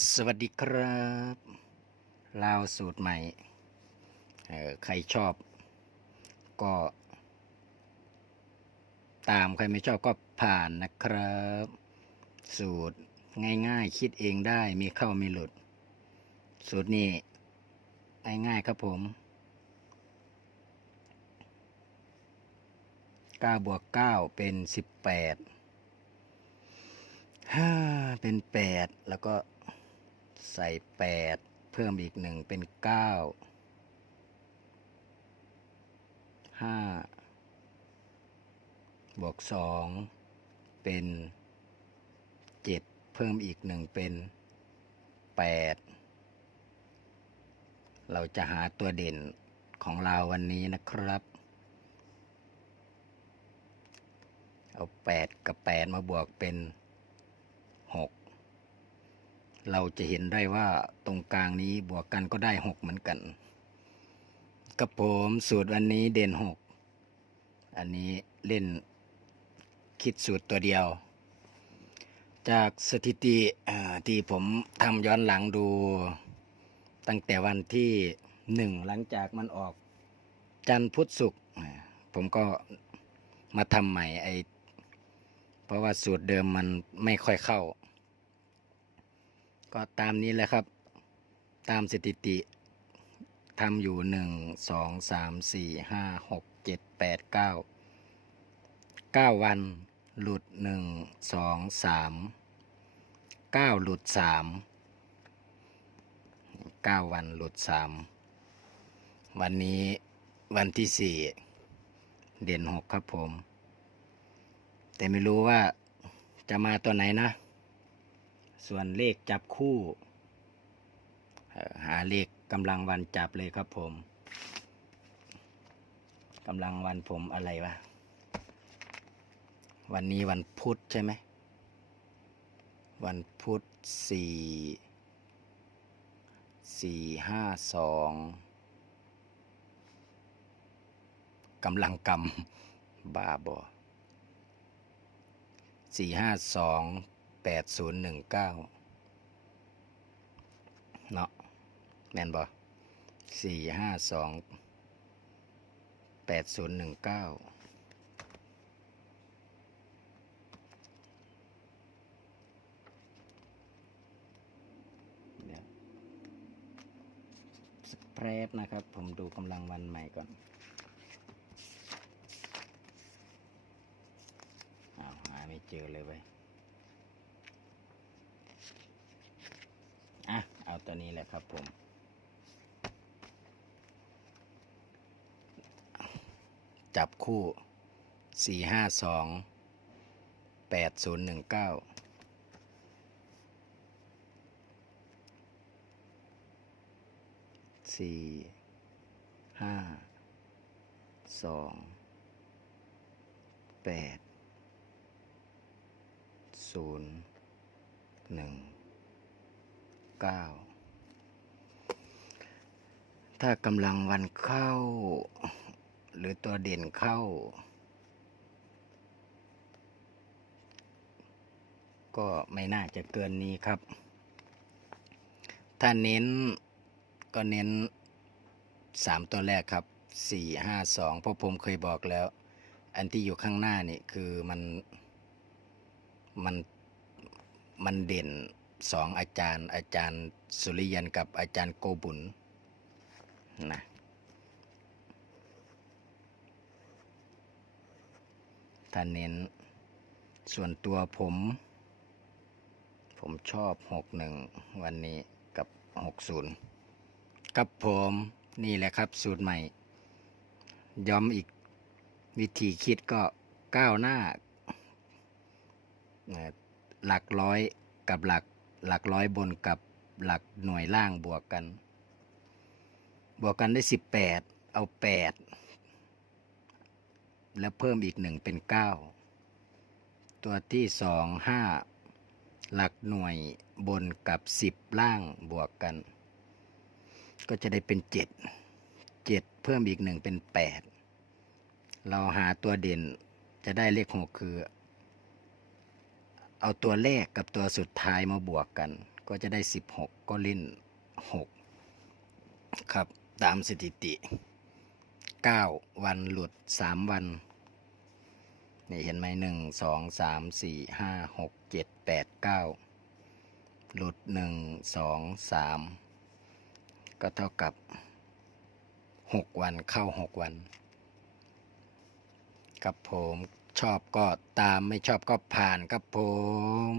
สวัสดีครับลาวสูตรใหม่ใครชอบก็ ตามใครไม่ชอบก็ผ่านนะครับ สูตรง่ายๆ คิดเองได้มีเข้ามีหลุด สูตรนี้ง่ายๆครับผม9บวก9เป็น 18ฮ่าเป็นแปดแล้วก็ ใส่แปดเพิ่มอีกหนึ่งเป็นเก้าห้าบวกสองเป็นเจ็ดเพิ่มอีกหนึ่งเป็นแปดเราจะหาตัวเด่นของเราวันนี้นะครับ เอาแปดกับแปดมาบวกเป็นหก เราจะเห็นได้ว่าตรงกลางนี้บวกกันก็ได้หกเหมือนกันกับผมสูตรวันนี้เด่นหกอันนี้เล่นคิดสูตรตัวเดียว จากสถิติที่ผมทำย้อนหลังดู ตั้งแต่วันที่หนึ่งหลังจากมันออก จันพุทธศุกร์ผมก็มาทำใหม่ไอเพราะว่าสูตรเดิมมันไม่ค่อยเข้า ก็ตามนี้แหละครับ ตามสถิติทำอยู่หนึ่งสองสามสี่ห้าหกเจ็ดแปดเก้าเก้าวันหลุดหนึ่งสองสามเก้าหลุดสามเก้าวันหลุดสามวันนี้วันที่สี่เด่นหกครับผม แต่ไม่รู้ว่าจะมาตัวไหนนะ ส่วนเลขจับคู่ หาเลขกำลังวันจับเลยครับผมกำลังวันผมอะไรวะ วันนี้วันพุธใช่ไหม วันพุธสี่สี่ห้าสองกำลังกำบ้าบอสี่ห้าสอง แปดศูนย์หนึ่งเก้าเนาะแม่นบอสี่ห้าสองแปดศูนย์หนึ่งเก้าเดี๋ยสเปรดนะครับ ผมดูกำลังวันใหม่ก่อนอ้าวหาไม่เจอเลยเว้ย ตัวนี้แหละครับผมจับคู่ 452 8019 4 5งเก้า ถ้ากำลังวันเข้า หรือตัวเด่นเข้า ก็ไม่น่าจะเกินนี้ครับ ถ้าเน้นก็เน้นสามตัวแรกครับสี่ห้าสองเพราะผมเคยบอกแล้ว อันที่อยู่ข้างหน้านี่คือมัน มันมันเด่นสองอาจารย์ อาจารย์สุริยันกับอาจารย์โกบุญ นะถ้าเน้น ส่วนตัวผม ผมชอบหกหนึ่งวันนี้กับหกศูนย์กับผมนี่แหละครับสูตรใหม่ ย้อมอีกวิธีคิดก็ก้าวหน้า หลักร้อยกับหลักหลักร้อยบนกับหลักหน่วยล่างบวกกัน บวกกันได้สิบแปดเอาแปดแล้วเพิ่มอีกหนึ่งเป็นเก้าตัวที่สองห้าหลักหน่วยบนกับสิบล่างบวกกัน ก็จะได้เป็นเจ็ดเจ็ดเพิ่มอีกหนึ่งเป็นแปดเราหาตัวเด่นจะได้เลขหกคือ เอาตัวแรกกับตัวสุดท้ายมาบวกกัน ก็จะได้สิบหกก็เล่นหกครับ ตามสถิติเก้าวันหลุดสามวัน นี่เห็นไหมหนึ่งสองสามสี่ห้าหกเจ็ดแปดเก้าหลุดหนึ่งสองสามก็เท่ากับหกวันเข้าหกวัน ครับผมชอบก็ตามไม่ชอบก็ผ่านครับผม